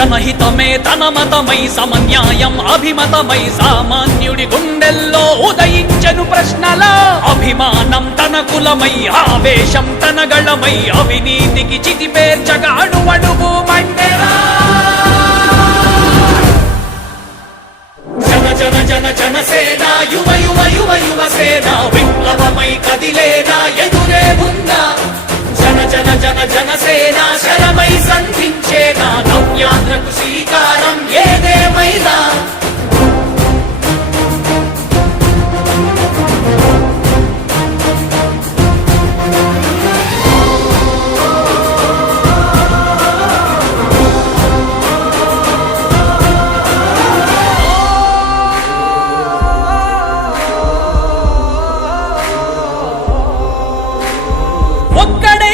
జనహితమే తన మతమై సమన్యాయం అభిమతమై సామాన్యుడి గుండెల్లో ఉదయించను ప్రశ్నల. అభిమానం తన కులమై ఆవేశం తన గళమై అవినీతికి చితి పేర్చగా అణువణువు మండెరా జన జన జన జనసేన యువ యువ యువ యువ సేన విప్లవమై కదిలేనా జన జనసేన శరమై సంధించేనా నవ్యాంధ్రకు శ్రీకారం.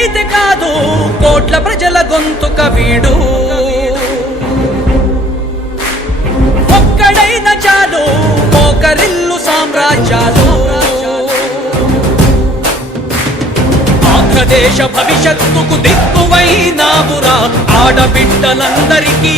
ఒక్కడైతే కాదు కోట్ల ప్రజల గొంతుక వీడు ఒక్కడైన చాలు ఒకరిల్లు సామ్రాజ్యాలు. ఆంధ్రదేశ భవిష్యత్తుకు దిక్కువైనావురా ఆడబిడ్డలందరికీ